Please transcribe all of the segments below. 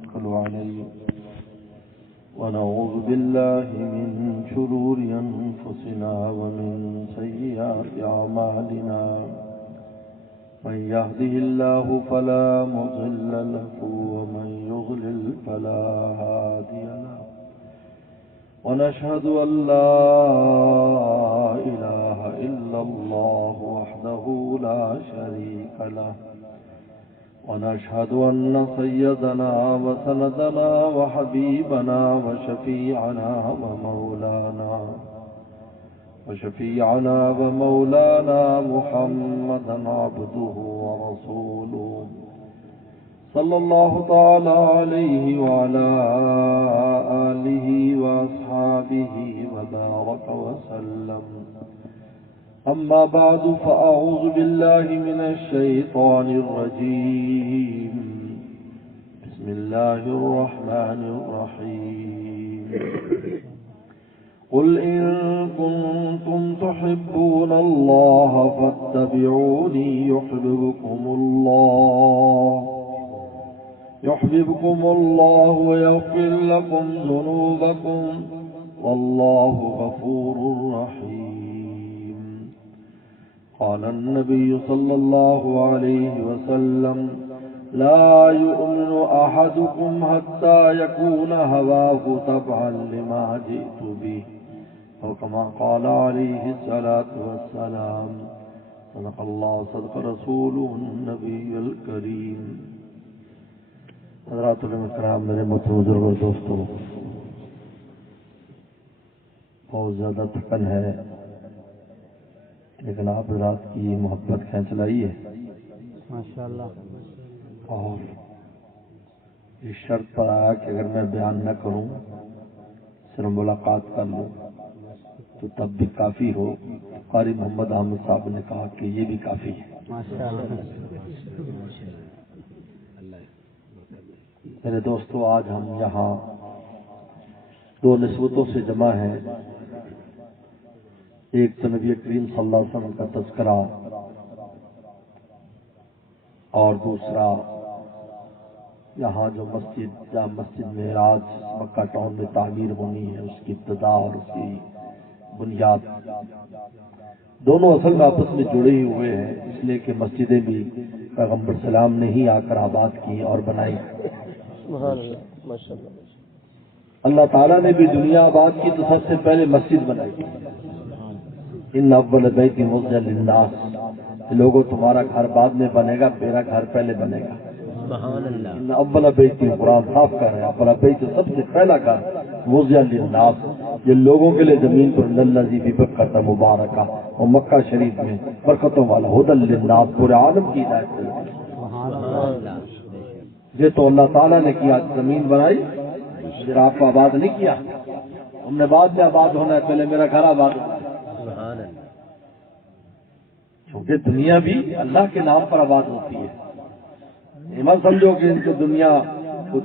نتوكل عليه ونعوذ بالله من شرور أنفسنا ومن سيئات أعمالنا من يهده الله فلا مضل له ومن يضلل فلا هادي له ونشهد أن لا إله إلا الله وحده لا شريك له ونشهد أن سيدنا وسندنا وحبيبنا وشفيعنا ومولانا محمدا عبده ورسوله صلى الله تعالى عليه وعلى آله وأصحابه وبارك وسلم. أما بعد فأعوذ بالله من الشيطان الرجيم. بسم الله الرحمن الرحيم. قل إن كنتم تحبون الله فاتبعوني يحببكم الله ويغفر لكم ذنوبكم والله غفور رحيم. قال النبي صلى الله عليه وسلم لا يؤمن أحدكم حتى يكون هواه تبعا لما جئت به أو كما قال عليه الصلاة والسلام. صدق الله صدق رسوله النبي الكريم. حضرات الکرام، میرے محترم بزرگ اور دوستوں، بہت زیادہ تھکن ہے لیکن آپ حضرات کی محبت کھینچ لائی ہے ماشاءاللہ، اور اس شرط پر آیا کہ اگر میں بیان نہ کروں، صرف ملاقات کر لوں تو تب بھی کافی ہو. قاری محمد احمد صاحب نے کہا کہ یہ بھی کافی ہے. میرے دوستو، آج ہم یہاں دو نسبتوں سے جمع ہیں. ایک تو نبی کریم صلی اللہ علیہ وسلم کا تذکرہ اور دوسرا یہاں جو جامع مسجد معراج مکہ ٹاؤن میں تعمیر ہونی ہے، اس کی ابتدا اور اس کی بنیاد، دونوں اصل میں آپس میں جڑے ہی ہوئے ہیں، اس لیے کہ مسجدیں بھی پیغمبر سلام نے ہی آ کر آباد کی اور بنائی. اللہ تعالیٰ نے بھی دنیا آباد کی تو سب سے پہلے مسجد بنائی. ان اول بیت وضع للناس، لوگوں تمہارا گھر بعد میں بنے گا، میرا گھر پہلے بنے گا. ان اول بیت، قرآن صاف کر رہے ہیں، اول بیت سب سے پہلا گھر وضع للناس، یہ لوگوں کے لیے زمین پر الذی ببکۃ مبارکہ، اور مکہ شریف میں برکتوں والا، ہدی للناس، پورے عالم کی ہدایت کے لیے. یہ تو اللہ تعالیٰ نے کیا، زمین بنائی، پھر آپ کو آباد نہیں کیا. ہم نے بعد میں آباد ہونا ہے، پہلے میرا گھر آباد ہونا ہے. کیونکہ دنیا بھی اللہ کے نام پر آباد ہوتی ہے. یہ مت سمجھو کہ ان کو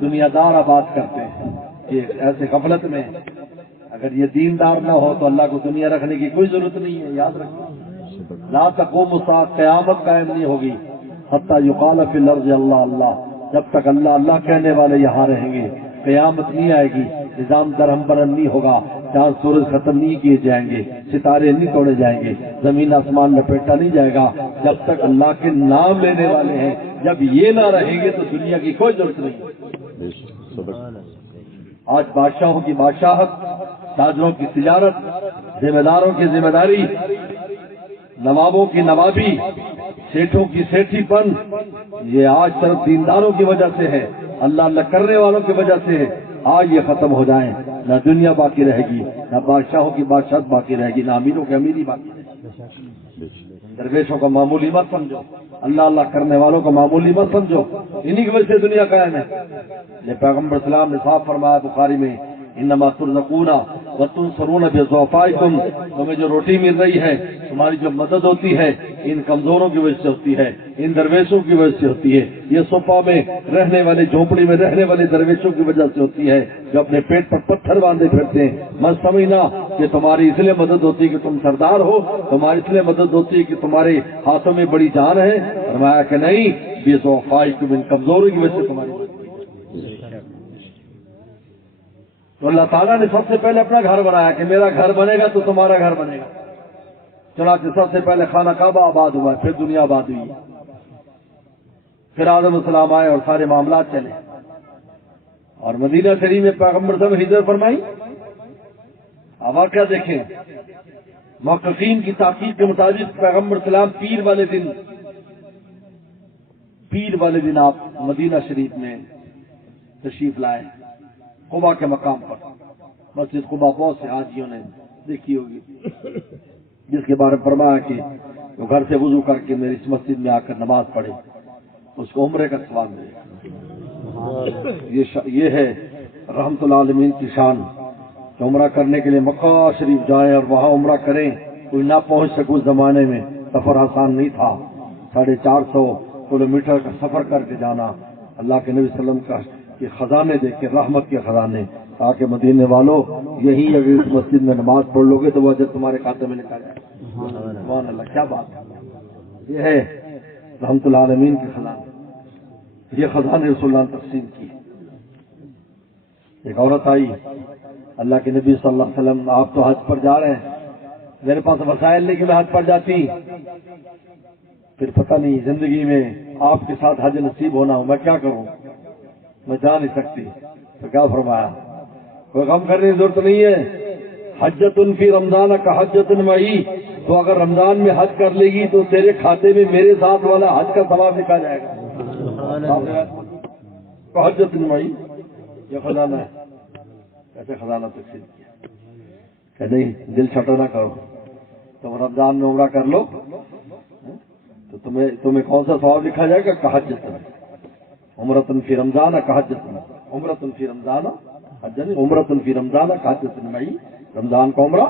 دنیا دار آباد کرتے ہیں، یہ ایسے غفلت میں. اگر یہ دیندار نہ ہو تو اللہ کو دنیا رکھنے کی کوئی ضرورت نہیں ہے. یاد رکھیں، لا تقوم الساعۃ، قیامت قائم نہیں ہوگی حتی یقال فی الارض اللہ اللہ، جب تک اللہ اللہ کہنے والے یہاں رہیں گے قیامت نہیں آئے گی. نظام درہم برہم نہیں ہوگا، چاند سورج ختم نہیں کیے جائیں گے، ستارے نہیں توڑے جائیں گے، زمین آسمان لپیٹا نہیں جائے گا. جب تک اللہ کے نام لینے والے ہیں، جب یہ نہ رہیں گے تو دنیا کی کوئی ضرورت نہیں. آج بادشاہوں کی بادشاہت، تاجروں کی تجارت، ذمہ داروں کی ذمہ داری، نوابوں کی نوابی، سیٹھوں کی سیٹھی پن، یہ آج صرف دینداروں کی وجہ سے ہے، اللہ اللہ کرنے والوں کی وجہ سے ہے. آج یہ ختم ہو جائیں، نہ دنیا باقی رہے گی، نہ بادشاہوں کی بادشاہت باقی رہے گی، نہ امیروں کی امیری باقی رہے گی. درویشوں کا معمولی مت سمجھو، اللہ اللہ کرنے والوں کا معمولی مت سمجھو. انہی کی وجہ سے دنیا قائم ہے. یہ پیغمبر اسلام نے صاف فرمایا بخاری میں، انما ترزقون وتنصرون بضعفائکم، تمہیں جو روٹی مل رہی ہے، تمہاری جو مدد ہوتی ہے، ان کمزوروں کی وجہ سے ہوتی ہے، ان درویشوں کی وجہ سے ہوتی ہے. یہ صفا میں رہنے والے، جھونپڑی میں رہنے والے درویشوں کی وجہ سے ہوتی ہے جو اپنے پیٹ پر پتھر باندھے پھرتے ہیں. مت سمجھنا کہ تمہاری اس لیے مدد ہوتی ہے کہ تم سردار ہو، تمہاری اس لیے مدد ہوتی ہے کہ تمہارے ہاتھوں میں بڑی جان ہے. فرمایا کہ نہیں، بضعفائکم، ان کمزوروں کی وجہ سے تمہاری مدد ہوتی ہے. تو اللہ تعالیٰ نے سب سے پہلے اپنا گھر بنایا کہ میرا گھر بنے گا تو تمہارا گھر بنے گا. چنانچہ سب سے پہلے خانہ کعبہ آباد ہوا، پھر دنیا آباد ہوئی، پھر آدم السلام آئے اور سارے معاملات چلے. اور مدینہ شریف میں پیغمبر صاحب ہجرت فرمائی. اب واقعہ دیکھیں، محققین کی تحقیق کے مطابق پیغمبر سلام پیر والے دن آپ مدینہ شریف میں تشریف لائے، قباء کے مقام پر. مسجد قباء بہت سے حاجیوں نے دیکھی ہوگی، جس کے بارے میں فرمایا کہ وہ گھر سے وضو کر کے میری اس مسجد میں آ کر نماز پڑھے اس کو عمرے کا ثواب ملے گا. یہ ہے رحمت العالمین کی شان کہ عمرہ کرنے کے لیے مکہ شریف جائیں اور وہاں عمرہ کریں. کوئی نہ پہنچ سکے، اس زمانے میں سفر آسان نہیں تھا. 450 کلومیٹر کا سفر کر کے جانا، اللہ کے نبی صلی اللہ علیہ وسلم کا یہ خزانے دیکھ کے، رحمت کے خزانے، تاکہ مدینے والوں یہی اگر اس مسجد میں نماز پڑھ لو گے تو وہ اجر تمہارے کھاتے میں لکھا جائے. سبحان اللہ، کیا بات ہے. یہ ہے رحمت العالمین کے خزانے. یہ خزانے رسول اللہ نے تقسیم کی. ایک عورت آئی، اللہ کے نبی صلی اللہ علیہ وسلم آپ تو حج پر جا رہے ہیں، میرے پاس وسائل نہیں کہ میں حج پر جاتی، پھر پتہ نہیں زندگی میں آپ کے ساتھ حج نصیب ہونا ہو، میں کیا کروں، میں جا نہیں سکتی. تو کیا فرمایا، کوئی غم کرنے کی ضرورت نہیں ہے، حجۃ فی رمضان کا حجۃ معی، تو اگر رمضان میں حج کر لے گی تو تیرے کھاتے میں میرے ساتھ والا حج کا ثواب لکھا جائے گا. حجۃ معی یہ خزانہ ہے. ایسے خزانہ تقسیم کیا کہ نہیں دل چھوٹا نہ کرو، تم رمضان میں عمرہ کر لو تو تمہیں کون سا ثواب لکھا جائے گا، کہجت عمرۃ فی رمضان کہجت، عمرۃ فی رمضان حج، عمرۃ فی رمضان کہجت معی، رمضان کا عمرہ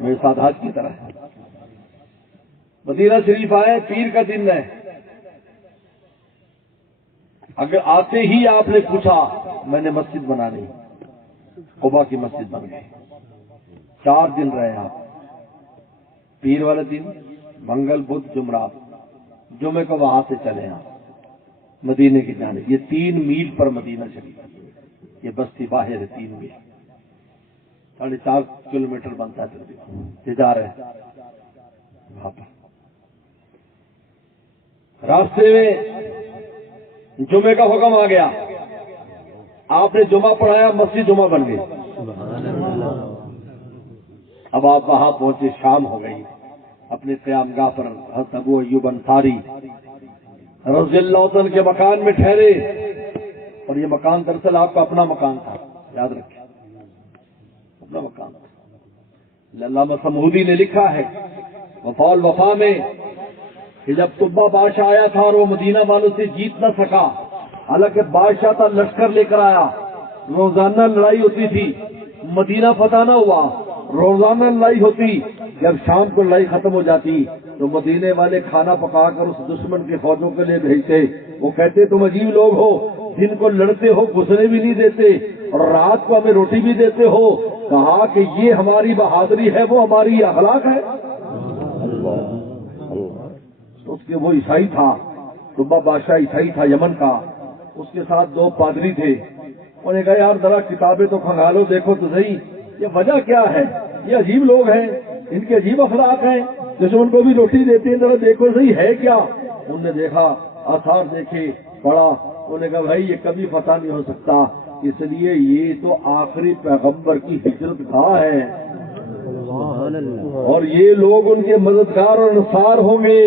میرے ساتھ حج کی طرح ہے. مدینہ شریف آئے، پیر کا دن ہے. اگر آتے ہی آپ نے پوچھا میں نے مسجد بنانی، قباء کی مسجد بن گئی. 4 دن رہے آپ، پیر والے دن، منگل بدھ جمعرات، جمعے کو وہاں سے چلے آپ مدینے کی جانب. یہ 3 میل پر مدینہ شریف، یہ بستی باہر ہے 3 میل، 4.5 کلومیٹر بنتا ہے تقریباً. جا رہے ہیں وہاں پر، راستے میں جمعے کا حکم آ گیا، آپ نے جمعہ پڑھایا، مسجد جمعہ بن گئی. اب آپ وہاں پہنچے، شام ہو گئی. اپنے قیام گاہ پر حضرت ابو ایوب انصاری رضی اللہ عنہ کے مکان میں ٹھہرے. اور یہ مکان دراصل آپ کا اپنا مکان تھا، یاد رکھیں، اپنا مکان تھا. علامہ سمہودی نے لکھا ہے وفاء الوفا میں کہ جب طبہ بادشاہ آیا تھا اور وہ مدینہ والوں سے جیت نہ سکا، حالانکہ بادشاہ تھا لشکر لے کر آیا، روزانہ لڑائی ہوتی تھی، مدینہ فتح نہ ہوا، روزانہ لڑائی ہوتی. جب شام کو لڑائی ختم ہو جاتی تو مدینے والے کھانا پکا کر اس دشمن کے فوجوں کے لیے بھیجتے. وہ کہتے تم عجیب لوگ ہو، دن کو لڑتے ہو، گھسنے بھی نہیں دیتے، اور رات کو ہمیں روٹی بھی دیتے ہو. کہا کہ یہ ہماری بہادری ہے، وہ ہماری اخلاق ہے. تو اس کے وہ عیسائی تھا، طبہ بادشاہ عیسائی تھا یمن کا، اس کے ساتھ 2 پادری تھے. انہوں نے کہا یار ذرا کتابیں تو کھنگالو، دیکھو تو صحیح یہ وجہ کیا ہے، یہ عجیب لوگ ہیں، ان کے عجیب اخلاق ہیں، دشمن کو بھی روٹی دیتے ہیں، ذرا دیکھو صحیح ہے کیا. انہوں نے دیکھا، آثار دیکھے، پڑھا. انہوں نے کہا بھائی یہ کبھی فتح نہیں ہو سکتا، اس لیے یہ تو آخری پیغمبر کی ہجرت گاہ ہے، اور یہ لوگ ان کے مددگار اور انصار ہوں گے.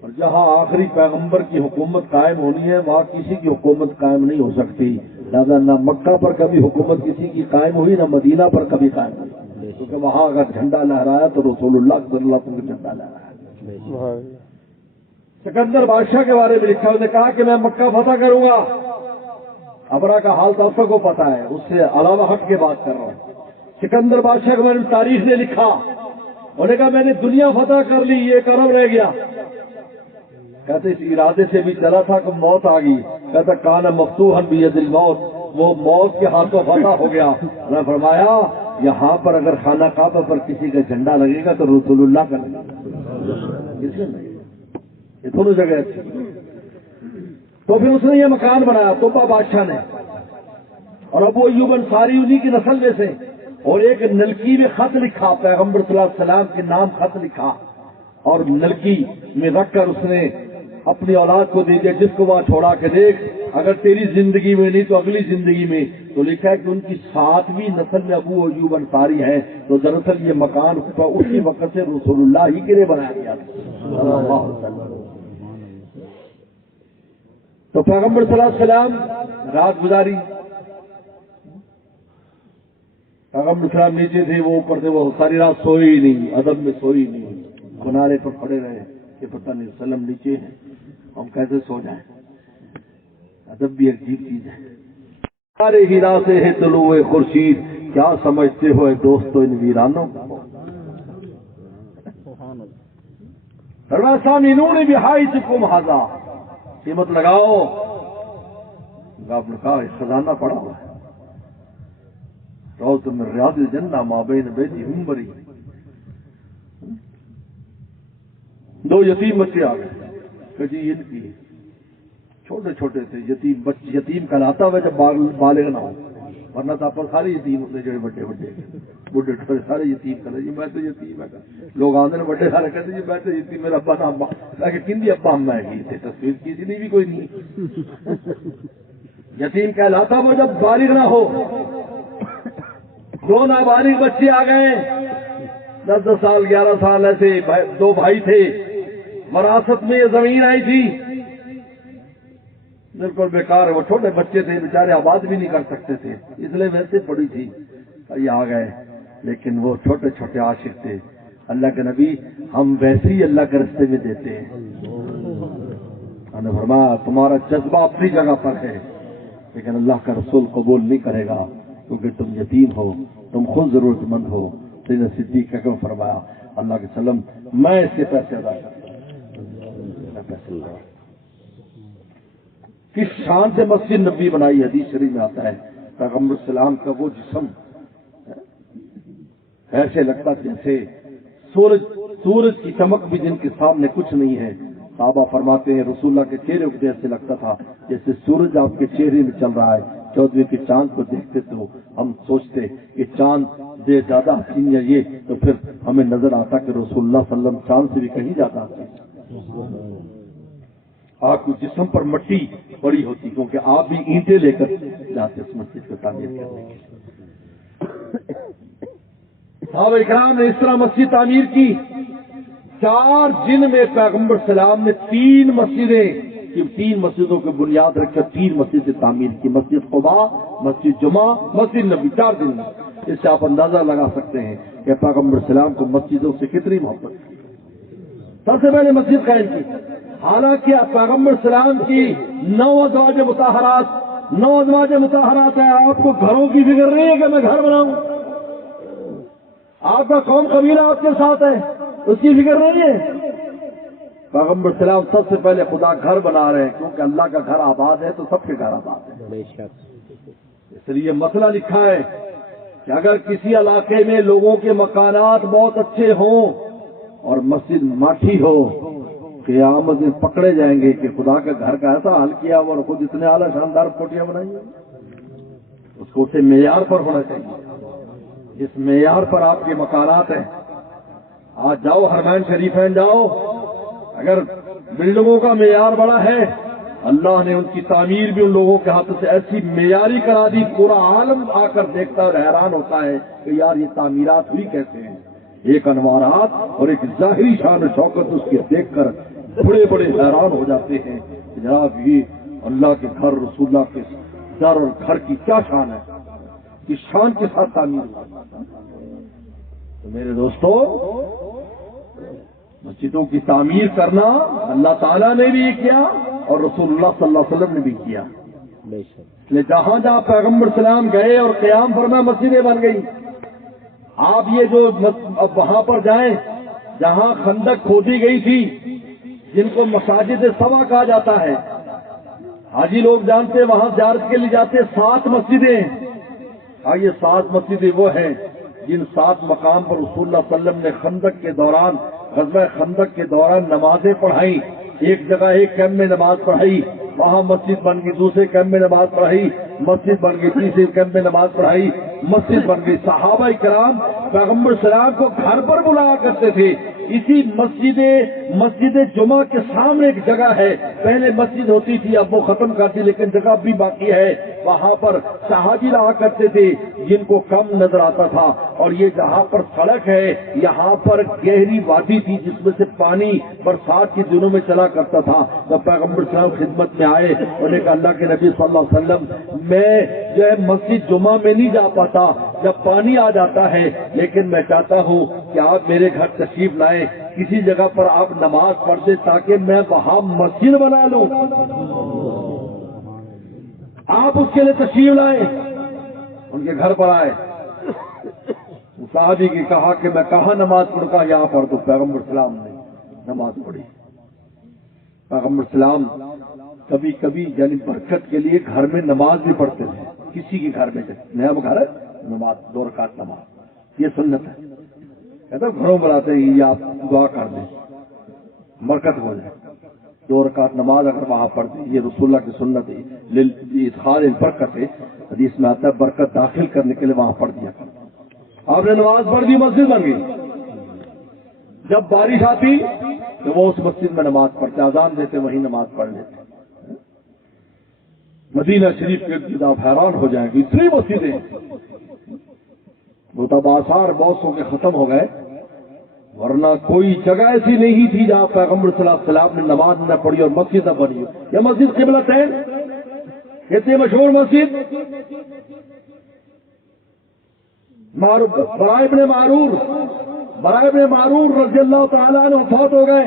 اور جہاں آخری پیغمبر کی حکومت قائم ہونی ہے وہاں کسی کی حکومت قائم نہیں ہو سکتی. لہٰذا نہ مکہ پر کبھی حکومت کسی کی قائم ہوئی، نہ مدینہ پر کبھی قائم ہوئی، کیونکہ وہاں اگر جھنڈا لہرایا تو رسول اللہ صلی اللہ علیہ وسلم کا جھنڈا لہرایا. سکندر بادشاہ کے بارے میں لکھا، انہوں نے کہا کہ میں مکہ فتح کروں گا. ابرا کا حال تو سب کو پتا ہے، اس سے علاوہ ہٹ کے بات کر رہا ہوں. سکندر بادشاہ کے بارے میں تاریخ نے لکھا، انہوں نے کہا میں نے دنیا فتح کر لی، یہ ایک عرب رہ گیا. کہتے اس ارادے سے بھی چلا تھا کہ موت آ گئی. کہتا کان مفتوحا بید الموت، وہ موت کے ہاتھوں فتح ہو گیا. میں فرمایا یہاں پر اگر خانہ کعبہ پر کسی کا جھنڈا لگے گا تو رسول اللہ کا لگے گا، یہ دونوں جگہ اچھی. تو پھر اس نے یہ مکان بنایا طبہ بادشاہ نے، اور ابو ایوب انصاری انہی کی نسل میں سے، اور ایک نلکی میں خط لکھا، پیغمبر صلی اللہ علیہ وسلم کے نام خط لکھا اور نلکی میں رکھ کر اس نے اپنی اولاد کو دے دیا، جس کو وہاں چھوڑا کے دیکھ، اگر تیری زندگی میں نہیں تو اگلی زندگی میں۔ تو لکھا ہے کہ ان کی 7ویں نسل میں ابو ایوب انصاری ہیں۔ تو دراصل یہ مکان اسی وقت سے رسول اللہ ہی کے لیے بنایا گیا تھا صلی اللہ علیہ وسلم۔ تو پیغمبر صلی اللہ علیہ وسلم رات گزاری، پیغمبر صلی اللہ علیہ وسلم نیچے تھے، وہ اوپر تھے، وہ ساری رات سوئی ہی نہیں، ادب میں سوئی ہی نہیں، کنارے پر کھڑے رہے کہ پتہ نہیں وسلم نیچے ہیں، ہم کیسے سو جائیں۔ ادب بھی ایک عجیب چیز ہے۔ سارے ہیرا سے ہے طلوع خورشید، کیا سمجھتے ہو اے دوستو ان ویرانوں کو۔ سامعون بحائطکم ھذا، قیمت لگاؤ۔ آپ نے کہا خزانہ پڑا ہوا ہے، روضۃ من ریاض الجنہ ما بین بیتی منبری۔ 2 یتیم بچے آ گئے کہ جی ان کی چھوٹے چھوٹے تھے، یتیم کہلاتا ہوا جب بالغ نہ ہو، ورنہ تو آپ سارے یتیم ہوتے جو بڑے بڑے بڈھے ٹھوڑے سارے یتیم کرتے جی میں تو یتیم ہے، لوگ آتے ہیں بڑے سارے کہتے جی میں تو یتیم، میرا ابا نہ ابا، لیکن کندی ابا اما ہے تھے، تصویر کسی نے بھی کوئی نہیں۔ یتیم کہلاتا وہ جب بالغ نہ ہو۔ 2 نابالغ بچے آ گئے، 10 سال 11 سال، ایسے 2 بھائی تھے، وراثت میں یہ زمین آئی تھی، بالکل بیکار ہے، وہ چھوٹے بچے تھے بیچارے، آباد بھی نہیں کر سکتے تھے، اس لیے ویسے پڑی تھی، یہ آ گئے، لیکن وہ چھوٹے چھوٹے عاشق تھے۔ اللہ کے نبی ہم ویسے ہی اللہ کے رستے میں دیتے ہیں، انہوں نے فرمایا تمہارا جذبہ اپنی جگہ پر ہے، لیکن اللہ کا رسول قبول نہیں کرے گا، کیونکہ تم یتیم ہو، تم خود ضرورت مند ہو۔ سیدنا صدیق اکبر فرمایا اللہ کے وسلم میں اس کے پیسے ادا کرتا ہوں۔ کس شان سے مسجد نبی بنائی، حدیث شریف میں آتا ہے پیغمبر السلام کا وہ جسم ایسے لگتا جیسے سورج کی چمک بھی جن کے سامنے کچھ نہیں ہے۔ صحابہ فرماتے ہیں رسول اللہ کے چہرے کو جیسے لگتا تھا جیسے سورج آپ کے چہرے میں چل رہا ہے۔ 14ویں کے چاند کو دیکھتے تو ہم سوچتے کہ چاند دے زیادہ حسین یا یہ، تو پھر ہمیں نظر آتا کہ رسول اللہ صلی اللہ علیہ وسلم چاند سے بھی کہیں زیادہ حسین۔ آپ کو جسم پر مٹی پڑی ہوتی، کیونکہ آپ بھی اینٹیں لے کر جاتے اس مسجد کو تعمیر کرنے کے لیے۔ صحابہ اکرام نے اس طرح مسجد تعمیر کی۔ 4 دن میں پیغمبر سلام نے 3 مسجدوں کی بنیاد رکھ کر 3 مسجدیں تعمیر کی، مسجد قباء، مسجد جمعہ، مسجد نبی، 4 دن میں۔ اس سے آپ اندازہ لگا سکتے ہیں کہ پیغمبر سلام کو مسجدوں سے کتنی محبت تھی۔ سب سے پہلے مسجد قائم کی، حالانکہ پیغمبر سلام کی 9 ازواج مطہرات ہیں، آپ کو گھروں کی فکر نہیں ہے کہ میں گھر بناؤں، آپ کا قوم قبیلہ آپ کے ساتھ ہے، اس کی فکر نہیں ہے۔ پیغمبر سلام سب سے پہلے خدا گھر بنا رہے ہیں، کیونکہ اللہ کا گھر آباد ہے تو سب کے گھر آباد ہے۔ اس لیے مسئلہ لکھا ہے کہ اگر کسی علاقے میں لوگوں کے مکانات بہت اچھے ہوں اور مسجد ماٹھی ہو، قیامت میں پکڑے جائیں گے کہ خدا کا گھر کا ایسا حال کیا اور خود اتنے اعلیٰ شاندار کوٹیاں بنائی ہیں۔ اس کو اسے معیار پر ہونا چاہیے جس معیار پر آپ کے مکانات ہیں۔ آج جاؤ حرمین شریفین جاؤ، اگر بلڈنگوں کا معیار بڑا ہے، اللہ نے ان کی تعمیر بھی ان لوگوں کے ہاتھ سے ایسی معیاری کرا دی، پورا عالم آ کر دیکھتا ہے اور حیران ہوتا ہے کہ یار یہ تعمیرات ہوئی کیسے ہیں۔ ایک انوارات اور ایک ظاہری شان و شوکت اس کے دیکھ کر بڑے بڑے حیران ہو جاتے ہیں کہ جناب یہ اللہ کے گھر، رسول اللہ کے در اور گھر کی کیا شان ہے، اس شان کے ساتھ تعمیر ہوا۔ تو میرے دوستو، مسجدوں کی تعمیر کرنا اللہ تعالیٰ نے بھی کیا اور رسول اللہ صلی اللہ علیہ وسلم نے بھی کیا۔ اس لیے جہاں جہاں پیغمبر سلام گئے اور قیام فرما مسجدیں بن گئی۔ آپ یہ جو اب وہاں پر جائیں جہاں خندق کھودی گئی تھی، جن کو مساجد سبا کہا جاتا ہے، حاجی لوگ جانتے وہاں زیارت کے لیے جاتے، 7 مسجدیں۔ یہ 7 مسجدیں وہ ہیں جن 7 مقام پر رسول اللہ صلی اللہ علیہ وسلم نے خندق کے دوران، غزوہ خندق کے دوران نمازیں پڑھائیں۔ ایک جگہ ایک کیمپ میں نماز پڑھائی، وہاں مسجد بن گئی، دوسرے کیمپ میں نماز پڑھائی، مسجد بن گئی، تیسرے کیمپ میں نماز پڑھائی، مسجد بن گئی۔ صحابہ کرام پیغمبر سلام کو گھر پر بلایا کرتے تھے۔ اسی مسجد جمعہ کے سامنے ایک جگہ ہے، پہلے مسجد ہوتی تھی، اب وہ ختم کر دی، لیکن جگہ بھی باقی ہے۔ وہاں پر صحابی رہا کرتے تھے جن کو کم نظر آتا تھا، اور یہ جہاں پر سڑک ہے یہاں پر گہری وادی تھی جس میں سے پانی برسات کے دنوں میں چلا کرتا تھا۔ جب پیغمبر صاحب خدمت میں آئے، انہوں نے کہا اللہ کے نبی صلی اللہ علیہ وسلم، میں جو ہے مسجد جمعہ میں نہیں جا پاتا جب پانی آ جاتا ہے، لیکن میں چاہتا ہوں کہ آپ میرے گھر تشریف لائیں، کسی جگہ پر آپ نماز پڑھ دیں تاکہ میں وہاں مسجد بنا لوں۔ آپ اس کے لیے تشریف لائیں۔ ان کے گھر پر آئے، صحابی کی کہا کہ میں کہاں نماز پڑھوں گا؟ یہاں پڑھ دو۔ پیغمبر سلام نے نماز پڑھی۔ پیغمبر سلام کبھی کبھی یعنی برکت کے لیے گھر میں نماز بھی پڑھتے تھے، کسی کے گھر میں نیا گھر ہے، نماز 2 رکعت نماز، یہ سنت ہے۔ کہتا گھروں بلاتے ہیں یہ آپ دعا کر دیں برکت ہو جائے، 2 رکعت نماز اگر وہاں پڑھ دیں، یہ رسول اللہ کی سنت ہے، ادخال البرکت ہے، حدیث میں آتا ہے برکت داخل کرنے کے لیے وہاں پڑھ دیا کرتے۔ آپ نے نماز پڑھ دی، مسجد بن گئی۔ جب بارش آتی تو وہ اس مسجد میں نماز پڑھتے، اذان دیتے وہیں نماز پڑھ لیتے۔ مدینہ شریف کے ارد آپ حیران ہو جائیں گے، اتنی مسجدیں وہ تب آثار بہت سو کے ختم ہو گئے، ورنہ کوئی جگہ ایسی نہیں تھی جہاں پیغمبر صلی اللہ علیہ وسلم نے نماز نہ پڑھی اور مسجد نہ بنی ہو۔ یہ مسجد قبلتین کتنی مشہور مسجد، برائے ابن معرور رضی اللہ تعالیٰ عنہ فوت ہو گئے،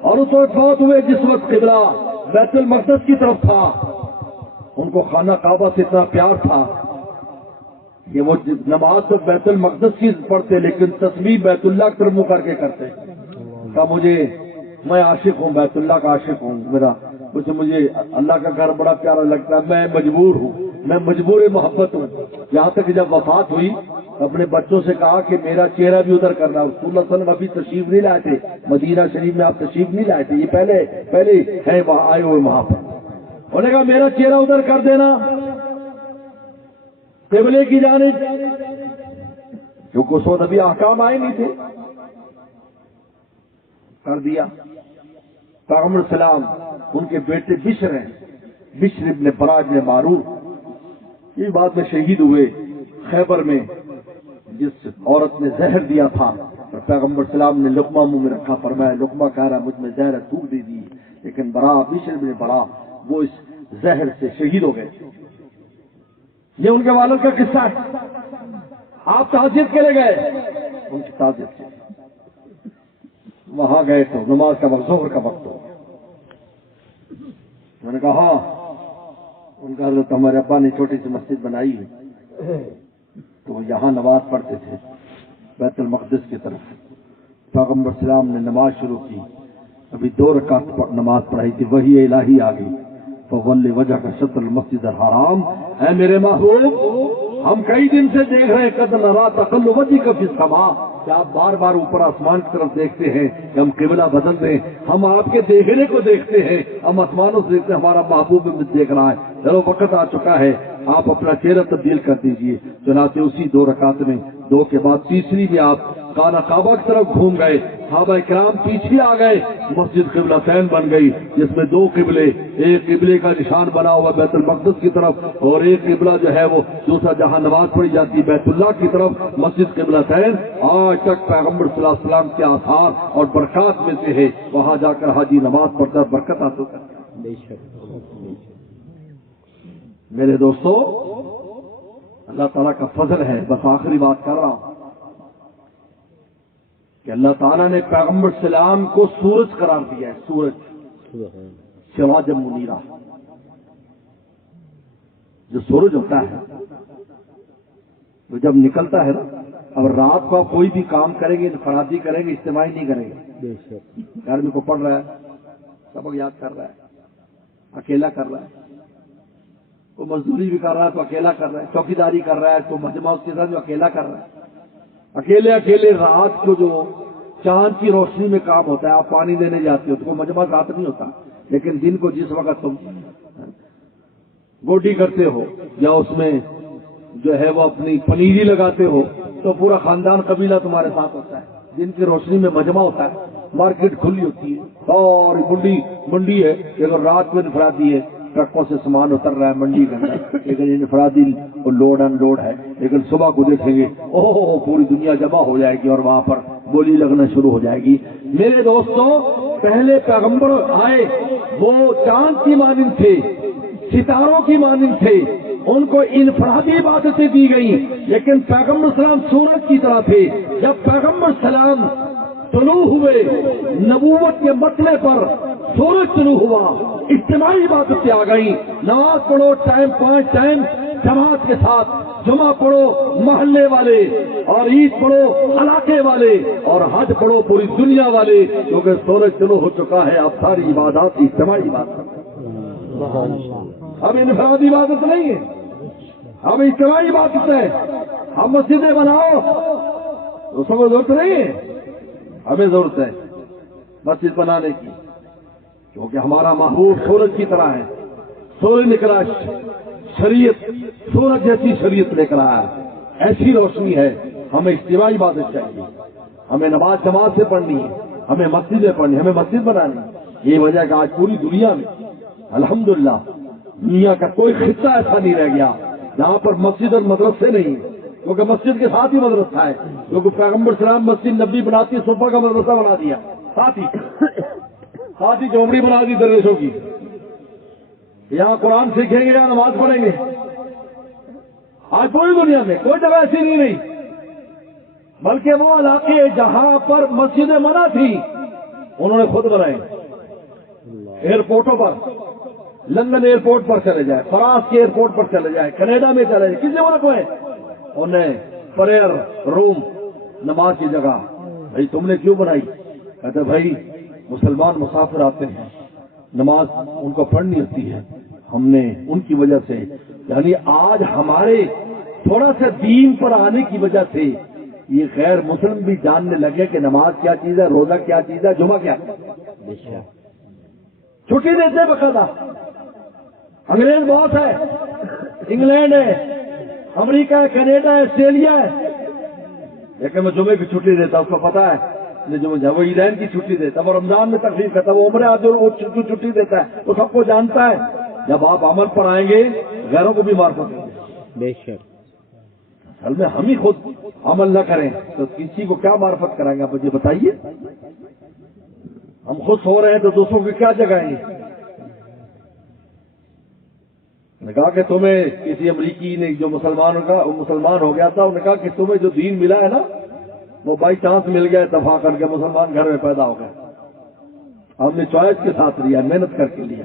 اور اس وقت فوت ہوئے جس وقت قبلہ بیت المقدس کی طرف تھا۔ ان کو خانہ کعبہ سے اتنا پیار تھا کہ وہ نماز تو بیت المقدس کی پڑھتے لیکن تسبیح بیت اللہ کی طرف منہ کر کے کرتے۔ کہا میں عاشق ہوں، بیت اللہ کا عاشق ہوں، مجھے اللہ کا گھر بڑا پیارا لگتا ہے، میں مجبور ہوں، میں مجبور محبت ہوں۔ یہاں تک جب وفات ہوئی اپنے بچوں سے کہا کہ میرا چہرہ بھی ادھر کرنا۔ رسول اللہ صلی اللہ علیہ وسلم ابھی تشریف نہیں لائے تھے مدینہ شریف میں، آپ تشریف نہیں لائے تھے، یہ پہلے ہے وہاں آئے ہوئے وہاں پر۔ انہوں نے کہا میرا چہرہ ادھر کر دینا قبلے کی جانب، کیونکہ اس وقت ابھی احکام آئے نہیں تھے، کر دیا۔ پیغمبر سلام ان کے بیٹے بشر ہیں، بشر ابن برا ابن معرور، یہ بات میں شہید ہوئے خیبر میں، جس عورت نے زہر دیا تھا اور پیغمبر سلام نے لقمہ منہ میں رکھا، فرمایا لقمہ کہہ رہا مجھ میں زہر تھوک دے دی، لیکن برا بشر ابن برا وہ اس زہر سے شہید ہو گئے۔ یہ ان کے والد کا قصہ ہے۔ آپ تعزیت کے لیے گئے، ان کی تعزیت کے وہاں گئے تو نماز کا وقت ظہر کا وقت ہو، میں نے کہا ہاں، ان کا حضرت ہمارے ابا نے چھوٹی سی مسجد بنائی ہے تو یہاں نماز پڑھتے تھے بیت المقدس کی طرف۔ پیغمبر سلام نے نماز شروع کی، ابھی 2 رکعت نماز پڑھائی تھی، وہی الہی آ گئی، فولی وجہ کا شطر المسجد الحرام، اے میرے محبوب ہم کئی دن سے دیکھ رہے قد نرا تقلب وجهك فی السماء، کہ آپ بار بار اوپر آسمان کی طرف دیکھتے ہیں کہ ہم قبلہ بدل دیں، ہم آپ کے دیکھنے کو دیکھتے ہیں، ہم آسمانوں سے دیکھتے ہیں، ہمارا محبوب بھی دیکھ رہا ہے، چلو وقت آ چکا ہے آپ اپنا چہرہ تبدیل کر دیجئے۔ چنانچہ اسی 2 رکعت میں 2 کے بعد تیسری میں آپ خانہ کعبہ کی طرف گھوم گئے، صحابہ کرام پیچھے آ گئے، مسجد قبلتین بن گئی جس میں 2 قبلے، ایک قبلے کا نشان بنا ہوا بیت المقدس کی طرف اور ایک قبلہ جو ہے وہ دوسرا جہاں نماز پڑھی جاتی بیت اللہ کی طرف، مسجد قبلتین آج تک پیغمبر صلی اللہ علیہ وسلم کے آثار اور برکات میں سے ہے، وہاں جا کر حاجی نماز پڑھتا برکت حاصل کرتا ہے۔ میرے دوستو اللہ تعالیٰ کا فضل ہے، بس آخری بات کر رہا ہوں کہ اللہ تعالیٰ نے پیغمبر سلام کو سورج قرار دیا ہے، سورج سراج منیرہ، جو سورج ہوتا ہے وہ جب نکلتا ہے نا، اب رات کو آپ کوئی بھی کام کریں گے انفرادی کریں گے، اجتماعی نہیں کریں گے، گھر میں کو پڑھ رہا ہے، سبق یاد کر رہا ہے، اکیلا کر رہا ہے، وہ مزدوری بھی کر رہا ہے تو اکیلا کر رہا ہے، چوکی داری کر رہا ہے تو مجمع اس کے ساتھ جو اکیلا کر رہا ہے، اکیلے رات کو جو چاند کی روشنی میں کام ہوتا ہے، آپ پانی دینے جاتے ہو تو وہ مجمع رات نہیں ہوتا، لیکن دن کو جس وقت تم گوڈی کرتے ہو یا اس میں جو ہے وہ اپنی پنیری لگاتے ہو تو پورا خاندان قبیلہ تمہارے ساتھ ہوتا ہے. دن کی روشنی میں مجمع ہوتا ہے, مارکیٹ کھلی ہوتی ہے اور منڈی ہے لیکن رات میں انفرادی ہے, ٹرکوں سے سامان اتر رہا ہے منڈی کے اندر, لیکن انفرادی لوڈ ان لوڈ ہے. لیکن صبح کو دیکھیں گے اوہ پوری دنیا جمع ہو جائے گی اور وہاں پر بولی لگنا شروع ہو جائے گی. میرے دوستوں, پہلے پیغمبر آئے وہ چاند کی مانند تھے, ستاروں کی مانند تھے, ان کو انفرادی عبادتیں دی گئیں, لیکن پیغمبر سلام سورج کی طرح تھے. جب پیغمبر سلام طلوع ہوئے, نبوت کے مسئلے پر سورج طلوع ہوا, اجتماعی عبادتیں آ گئیں. نماز پڑھو ٹائم 5 ٹائم جماعت کے ساتھ, جمعہ پڑھو محلے والے, اور عید پڑھو علاقے والے, اور حج پڑھو پوری دنیا والے, کیونکہ سورج طلوع ہو چکا ہے. اب ساری عبادات اجتماعی عبادت, اب انفرادی عبادت نہیں ہے, اب اجتماعی عبادت ہے. ہم مسجدیں بناؤ تو اس کو ضرورت نہیں ہے, ہمیں ضرورت ہے مسجد بنانے کی, کیونکہ ہمارا محبوب سورج کی طرح ہے. سورج نکلا, شریعت سورج جیسی شریعت لے کر آیا, ایسی روشنی ہے. ہمیں اجتماعی عبادت چاہیے, ہمیں نماز جماعت سے پڑھنی ہے, ہمیں مسجدیں پڑھنی, ہمیں مسجد بنانی ہے. یہ وجہ کہ آج پوری دنیا میں الحمدللہ دنیا کا کوئی خطہ ایسا نہیں رہ گیا جہاں پر مسجد اور مدرسے نہیں, کیونکہ مسجد کے ساتھ ہی مدرسہ ہے. کیونکہ پیغمبر سلام مسجد نبی بناتی, صوفہ کا مدرسہ بنا دیا, ساتھ ہی جھوپڑی بنا دی درویشوں کی. یہاں قرآن سیکھیں گے, یہاں نماز پڑھیں گے. آج پوری دنیا میں کوئی جگہ ایسی نہیں رہی, بلکہ وہ علاقے جہاں پر مسجدیں منع تھی انہوں نے خود بنائے. ایئرپورٹوں پر, لندن ایئرپورٹ پر چلے جائے, فرانس کے ایئرپورٹ پر چلے جائے, کینیڈا میں چلے جائے, کسی ملک میں انہیں پریئر روم نماز کی جگہ. بھائی تم نے کیوں بنائی؟ کہتے بھائی مسلمان مسافر آتے ہیں, نماز ان کو پڑھنی ہوتی ہے, ہم نے ان کی وجہ سے, یعنی آج ہمارے تھوڑا سا دین پر آنے کی وجہ سے یہ غیر مسلم بھی جاننے لگے کہ نماز کیا چیز ہے, روزہ کیا چیز ہے, جمعہ کیا. چھٹی دیتے باقاعدہ. انگریز بہت ہے, انگلینڈ ہے, امریکہ ہے, کینیڈا ہے, آسٹریلیا ہے, لیکن میں جمعے کی چھٹی دیتا, اس کو پتا ہے وہ عیدین کی چھٹی دیتا, وہ رمضان میں تقریب کرتا, وہ عمرہ وہ چھٹی دیتا ہے, وہ سب کو جانتا ہے. جب آپ عمل پر آئیں گے غیروں کو بھی معرفت دیں گے. بے شک اصل میں ہم ہی خود عمل نہ کریں تو کسی کو کیا معرفت کرائیں گے؟ آپ مجھے بتائیے. ہم خود سو رہے ہیں تو دوسروں کی کیا جگائیں گے؟ نے کہا کہ تمہیں کسی امریکی نے جو مسلمان ہو گیا تھا, انہوں نے کہا کہ تمہیں جو دین ملا ہے نا وہ بائی چانس مل گیا, اتفاق کر کے مسلمان گھر میں پیدا ہو گئے. ہم نے چوائس کے ساتھ لیا, محنت کر کے لیا,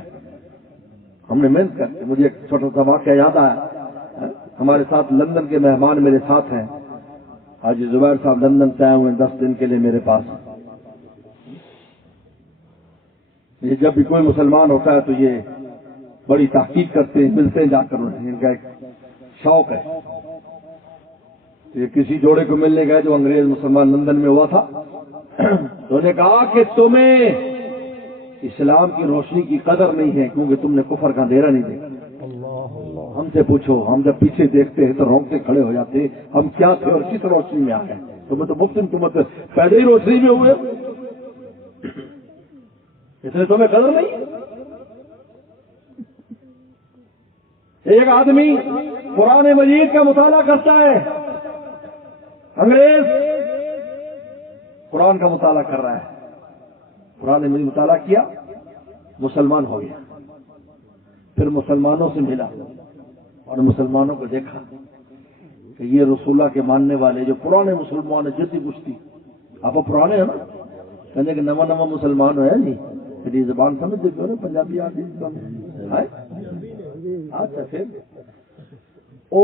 ہم نے محنت کر کے. مجھے ایک چھوٹا سا واقعہ یاد آیا. ہمارے ساتھ لندن کے مہمان میرے ساتھ ہیں, حاجی زبیر صاحب لندن سے آئے ہوئے 10 دن کے لیے میرے پاس. یہ جب بھی کوئی مسلمان ہوتا ہے تو یہ بڑی تحقیق کرتے ہیں, ملتے ہیں جا کر, ان کا ایک شوق ہے. یہ کسی جوڑے کو ملنے گئے جو انگریز مسلمان لندن میں ہوا تھا, تو انہوں نے کہا کہ تمہیں اسلام کی روشنی کی قدر نہیں ہے کیونکہ تم نے کفر کا اندھیرا نہیں دیکھا. ہم سے پوچھو, ہم جب پیچھے دیکھتے ہیں تو رونگٹے کھڑے ہو جاتے ہیں. ہم کیا تھے اور کس روشنی میں آ گئے؟ تمہیں تو مفت تم پیدا ہی روشنی میں ہوئے, اس لیے تمہیں قدر نہیں. ایک آدمی قرآن مجید کا مطالعہ کرتا ہے, انگریز قرآن کا مطالعہ کر رہا ہے, قرآن مجید مطالعہ کیا, مسلمان ہو گیا. پھر مسلمانوں سے ملا اور مسلمانوں کو دیکھا کہ یہ رسول اللہ کے ماننے والے جو پرانے مسلمان ہیں, جدی پشتی, آپ پرانے ہیں نا, کہنے کہ نواں مسلمان ہے جی, میری زبان سمجھ دیتے ہو نا, پنجابی آتی ہے. اچھا پھر وہ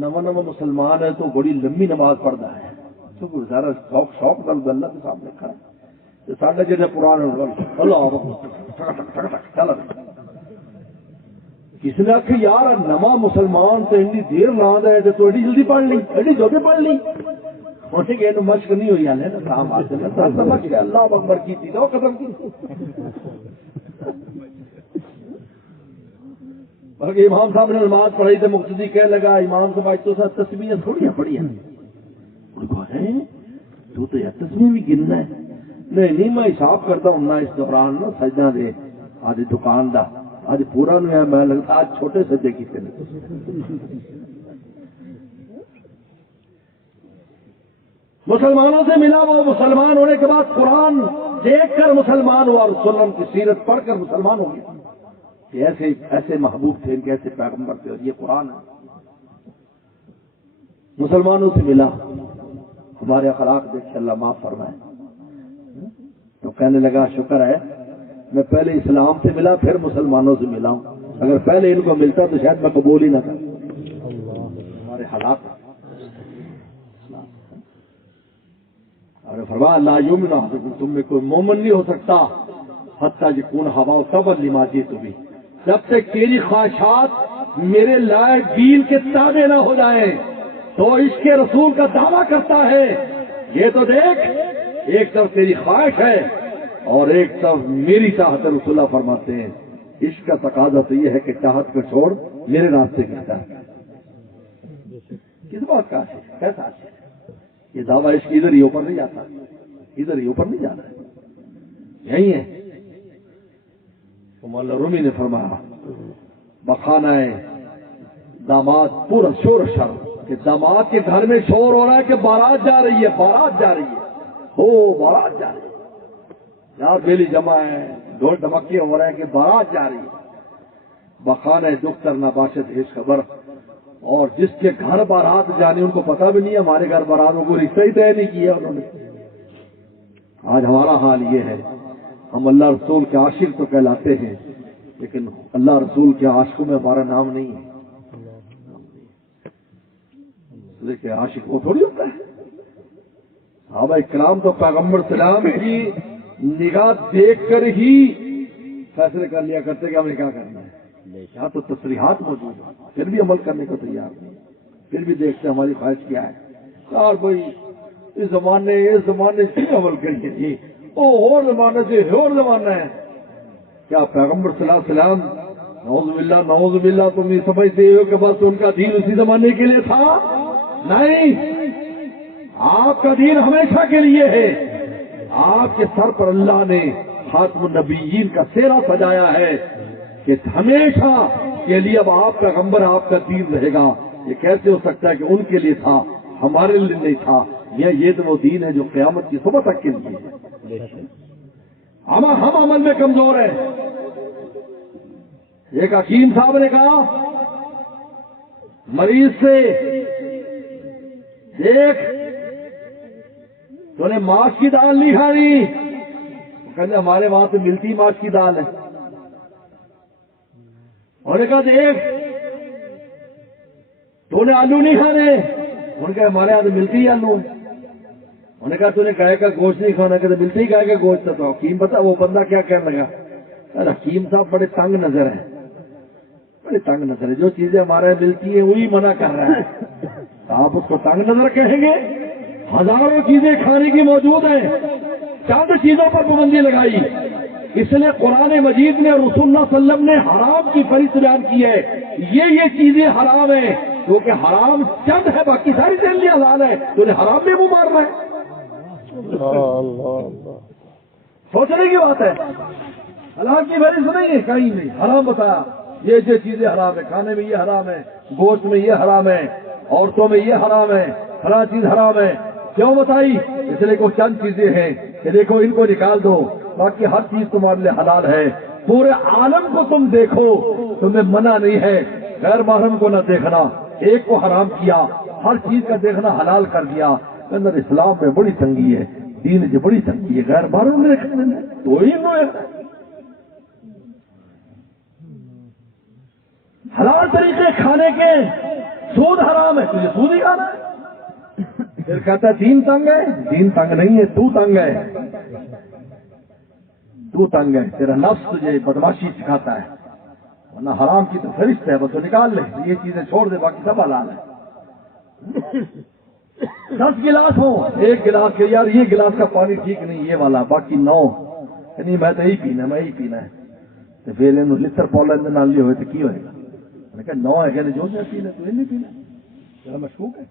نواں مسلمان ہے تو بڑی لمبی نماز پڑھتا ہے, تو سارا شوق کر اللہ کے سامنے کھڑا. ساڈے جیسے پرانے چل کسی نے آخر یار نواں مسلمان تو ایڈی دیر لا دے تو ایڈی جلدی پڑھ لی, ایڈی جلدی پڑھ لی. انہیں کہ یہ مشق نہیں ہوئی ہالے نا, کام آتے اللہ اکبر کی تھی تو قدم کی. بلکہ امام صاحب نے نماز پڑھائی تو مقتدی کہنے لگا امام صاحب تو ساتھ تسبیح تھوڑی پڑھی ہیں تو یہ تسبیح بھی گننا ہے؟ نہیں میں حساب کرتا ہوں نا اس دوران نا سجدہ دے آج دکان دا آج پورا نہیں ہے میں لگتا آج چھوٹے سجدے کیتے نہیں. مسلمانوں سے ملا وہ مسلمان ہونے کے بعد قرآن دیکھ کر مسلمان ہوا اور وسلم کی سیرت پڑھ کر مسلمان ہو گیا کہ ایسے ایسے محبوب تھے ان کے ایسے پیغمبر تھے اور یہ قرآن ہے. مسلمانوں سے ملا ہمارے اخلاق دیکھ کے اللہ معاف فرمائے تو کہنے لگا شکر ہے میں پہلے اسلام سے ملا پھر مسلمانوں سے ملا ہوں. اگر پہلے ان کو ملتا تو شاید میں قبول ہی نہ کرتا. ہمارے حالات اور فرمایا لا یؤمن احدکم تم میں کوئی مومن نہیں ہو سکتا حتیٰ یکون ہوا تبع لما جئت بھی جب تک تیری خواہشات میرے لائق دین کے تابع نہ ہو جائیں. تو عشق رسول کا دعویٰ کرتا ہے یہ تو دیکھ ایک طرف تیری خواہش ہے اور ایک طرف میری چاہت. رسول اللہ فرماتے ہیں عشق کا تقاضا تو یہ ہے کہ چاہت کو چھوڑ میرے راستے کہتا ہے. کس بات کا عاشق کیسا عاشق ہے؟ یہ دعویٰ عشق ادھر ہی اوپر نہیں جاتا ادھر ہی اوپر نہیں جاتا ہے یہی ہے. مولا رومی نے فرمایا بخانہ داماد پورا شور شر کہ داماد کے گھر میں شور ہو رہا ہے کہ بارات جا رہی ہے بارات جا رہی ہے ہو بارات جا رہی ہے یار بیلی جمع ہے ڈھول ڈمکے ہو رہے ہیں کہ بارات جا رہی ہے. بخانہ دختر نباشت ہے خبر اور جس کے گھر بارات جانے ان کو پتہ بھی نہیں ہے ہمارے گھر بارات کو کوئی رشتہ ہی طے نہیں کیا انہوں نے. آج ہمارا حال یہ ہے ہم اللہ رسول کے عاشق تو کہلاتے ہیں لیکن اللہ رسول کے عاشقوں میں ہمارا نام نہیں ہے. لیکن عاشق وہ تھوڑی ہوتا ہے. صحابہ کرام تو پیغمبر سلام کی نگاہ دیکھ کر ہی فیصلے کر لیا کرتے کہ ہم نے کیا کرنا ہے. یہاں تو تصریحات موجود ہیں پھر بھی عمل کرنے کو تیار نہیں پھر بھی دیکھتے ہماری خواہش کیا ہے. یار بھائی اس زمانے سے عمل کریے جی اور زمانے سے اور زمانہ ہے کیا پیغمبر صلی اللہ علیہ وسلم نعوذ باللہ تم یہ سمجھتے ہو کہ بس ان کا دین اسی زمانے کے لیے تھا؟ نہیں آپ کا دین ہمیشہ کے لیے ہے. آپ کے سر پر اللہ نے خاتم النبیین کا سہرا سجایا ہے کہ ہمیشہ کے لیے اب آپ پیغمبر آپ کا دین رہے گا. یہ کیسے ہو سکتا ہے کہ ان کے لیے تھا ہمارے لیے نہیں تھا؟ یہ تو وہ دین ہے جو قیامت کی صبح تک کے لیے ہے. ہم عمل میں کمزور ہیں. ایک حکیم صاحب نے کہا مریض سے دیکھ تو نے ماش کی دال نہیں کھانی. کہتے ہمارے وہاں تو ملتی ماش کی دال ہے. انہوں نے کہا دیکھ تو نے آلو نہیں کھانے. انہوں نے کہا ہمارے یہاں تو ملتی ہی آلو ہے. انہوں نے کہا تو نے گائے کا گوشت نہیں کھانا. کہتے ملتی ہی گائے کا گوشت تھا. حکیم بتا وہ بندہ کیا کہنے لگا حکیم صاحب بڑے تنگ نظر ہیں بڑے تنگ نظر ہے. جو چیزیں ہمارے یہاں ملتی ہیں وہی منع کر رہا ہے. آپ اس کو تنگ نظر کہیں گے؟ ہزاروں چیزیں کھانے کی موجود ہیں چند چیزوں پر پابندی لگائی. اس لیے قرآن مجید نے رسول اللہ صلی اللہ علیہ وسلم نے حرام کی فہرست بیان کی ہے. یہ چیزیں حرام ہیں کیونکہ حرام چند ہے باقی ساری چیزیں حلال ہے. تو انہیں حرام میں منہ مار رہا ہے. سوچنے کی بات ہے. حلال کی فہرست نہیں ہے کہیں نہیں. حرام بتایا یہ چیزیں حرام ہے. کھانے میں یہ حرام ہے گوشت میں یہ حرام ہے عورتوں میں یہ حرام ہے فلاں چیز حرام ہے. کیوں بتائی؟ اس لیے کو چند چیزیں ہیں کہ دیکھو ان کو نکال دو باقی ہر چیز تمہارے لیے حلال ہے. پورے عالم کو تم دیکھو تمہیں منع نہیں ہے غیر محرم کو نہ دیکھنا. ایک کو حرام کیا ہر چیز کا دیکھنا حلال کر دیا. اندر اسلام میں بڑی تنگی ہے دین سے بڑی تنگی ہے. غیر محرم نے دیکھنا تو ہی حلال طریقے کھانے کے. سود حرام ہے تجھے سود ہی کھانا ہے. پھر کہتا ہے دین تنگ ہے. دین تنگ نہیں ہے تو تنگ ہے. تو تنگ ہے. تیرا نفس تجھے بدماشی سکھاتا ہے ورنہ حرام کی تو فہرست ہے بس تو نکال لے. یہ چیزیں چھوڑ دے باقی سب حلال ہے. 10 گلاس ہو ایک گلاس کے یار یہ گلاس کا پانی ٹھیک نہیں یہ والا باقی 9 نہیں میں تو یہی پینا ہے. تو پھر لتر پولا نال لیے ہوئے تو کی ہوئے گا. نے کہا 9 ہے کہ جو سے پینا تو نہیں پینا ذرا مشکوک ہے.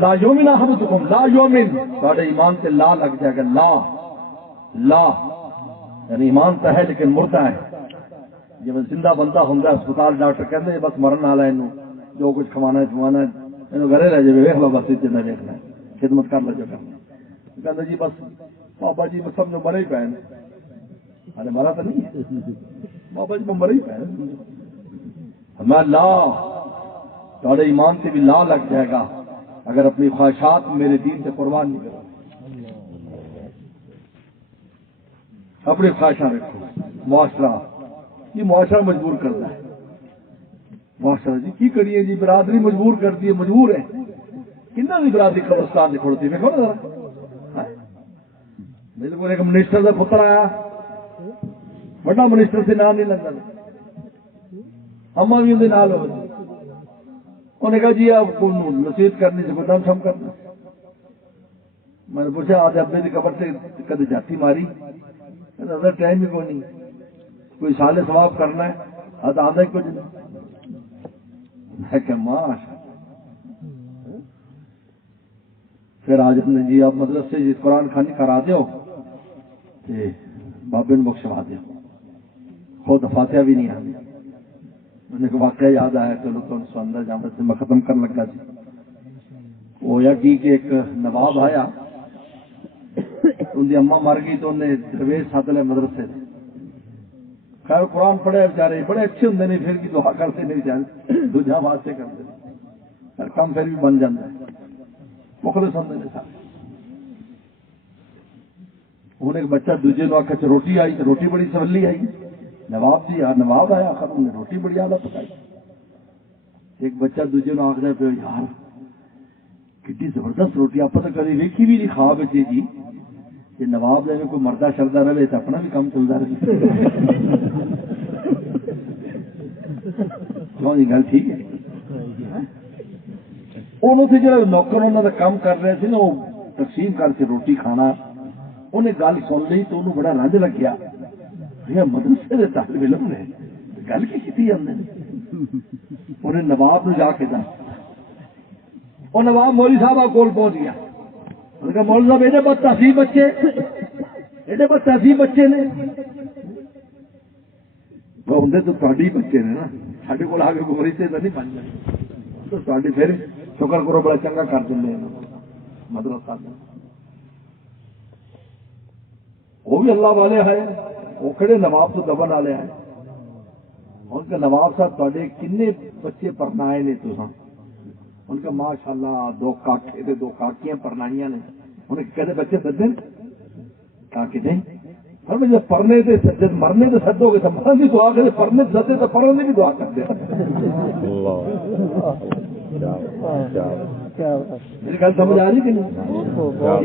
لا یومن احدکم لا یومن تھوڑے ایمان سے لا لگ جائے گا. لا یعنی ایمان تو ہے لیکن مردہ ہے. جب زندہ بندہ ہوں اسپتال ڈاکٹر کہتے ہیں بس مرن والا ہے جو کچھ کھوانا ہے کھوانا ہے گھرے رہ جائے ویخ لو بس جتنا ویخنا ہے خدمت کر لو جو کرنا. کہتے جی بس بابا جی میں سمجھو مرے ہی پے ارے مرا تو نہیں ہے بابا جی میں مرے ہی پے. میں لا تھوڑے ایمان سے بھی لا لگ جائے گا اگر اپنی خواہشات میرے دین سے قربان نہیں کرو. اپنی خواہشاں رکھو. معاشرہ یہ معاشرہ مجبور کرتا ہے. معاشرہ جی کی کریے جی برادری مجبور کرتی ہے مجبور ہے. کتنا بھی برادری قبرستان سے کھڑتی ہے ذرا بالکل. ایک منسٹر کا پتر آیا بڑا منسٹر سے نام نہیں لگتا اما بھی اندر نال ہو. انہوں نے کہا جی آپ کو نصیحت کرنی سے کوئی نام شم کرنا. میں نے پوچھا آج ابے کی قبر سے کدی جاتی ماری ٹائم ہی کوئی نہیں کوئی سال ثواب کرنا ہے آج آدھا ہی کچھ نہیں. میں کہ ماش پھر آج نے جی آپ مدرسے جی قرآن خانی کرا دو بابے نے بخشوا دو خود فاتحہ بھی نہیں آئی. میں نے واقعہ یاد آیا چلو تو سو اندر جامع سے میں ختم کرنے لگا سی. وہ یا کہ ایک نواب آیا ان کی اما مر گئی تو انہیں درویش ساتھ لے مدرسے سے. خیر قرآن پڑھے بیچارے بڑے اچھے ہوں نہیں پھر کی دعا کرتے نہیں بیچارے دوجا واسطے کرتے کام پھر بھی بن جاتا ہے مخلص ہوں نے سارے. ہوں ایک بچہ دوجے نو آخر روٹی آئی تو روٹی بڑی سولی آئی. نواب جی یار نواب آیا آخر انہیں روٹی بڑی زیادہ پکائی. ایک بچہ دوجے نو آخر پہ یار کتنی زبردست روٹی آپ تو کبھی ویکھی بھی نہیں خواب جی یہ نواب جائے کوئی مردہ شردہ رہے تو اپنا بھی کام چلتا رہے. گل ٹھیک ہے. انہوں سے جو نوکر انہوں کا کام کر رہے تھے نا وہ تقسیم کر کے روٹی کھانا انہیں گل سن لی تو انہوں بڑا رنج لگ گیا. مدرسے کے طالب علم نے گل کی جانے انہیں نواب نو جا کے دس وہ نواب مولوی صاحب کول پہنچ گیا. انہوں نے کہا مولوی صاحب ایڈے بد تہذیب بچے ایڈے بد تہذیب بچے نے ہوں تو تھوڑی بچے نے نا سارے کول آ کے گوری سے نہیں بن جائے تو تھوڑی پھر شکر کرو بڑا چنگا کر دیں مدرسہ. وہ بھی اللہ والے ہے وہ کھڑے نواب تو دبن والے ہیں. ان کا نواب صاحب تھوڑے کنے بچے پرنائے نے تو ان کا ماشاء اللہ 2 کاکے تے 2 کاکیاں پرنائیاں نے. انہیں کہتے بچے سدے کاکے نہیں پر جب پڑھنے سے جب مرنے سے سدو گے تو مرن کی دعا کرے پڑھنے سدے تو پڑھنے کی دعا کرتے. میری گل سمجھ آ رہی کہ نہیں؟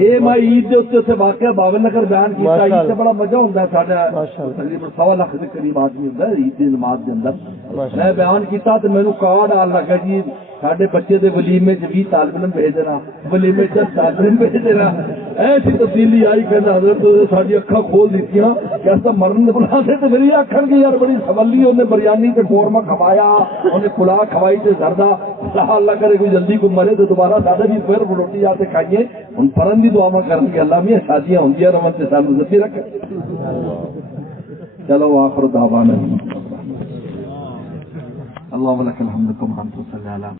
یہ میں عید کے اتنے سے واقعہ باول نگر بیان کیا. عید سے بڑا مزہ ہوتا ہے سارا تقریباً 1.25 لاکھ کے قریب آدمی ہوتا ہے عید کی نماز کے اندر. میں بیان کیا تو میرے کارڈ آن لگا جی سارے بچے کے ولیمے 20 طالب علم بھیج دینا ولیمے 10 طالب علم بھیج دینا. ایسی تبدیلی آئی کہ حضرت ساری اکھاں کھول دیتی کہ ایسا مرن بنا سے تو میری آخر کی یار بڑی سولی انہیں بریانی سے قورمہ کھوایا انہیں پلا کھوائی سے زردہ اللہ کرے کوئی جلدی کو مرے تو دوبارہ سادہ بھی پھر روٹی آتے کھائیے ان پرن بھی دعا کریں گے اللہ میں شادیاں ہوں گی رمن سے سال مزتی رکھ. چلو آخر دعوانا اللہ لک الحمد کما انت صلی اللہ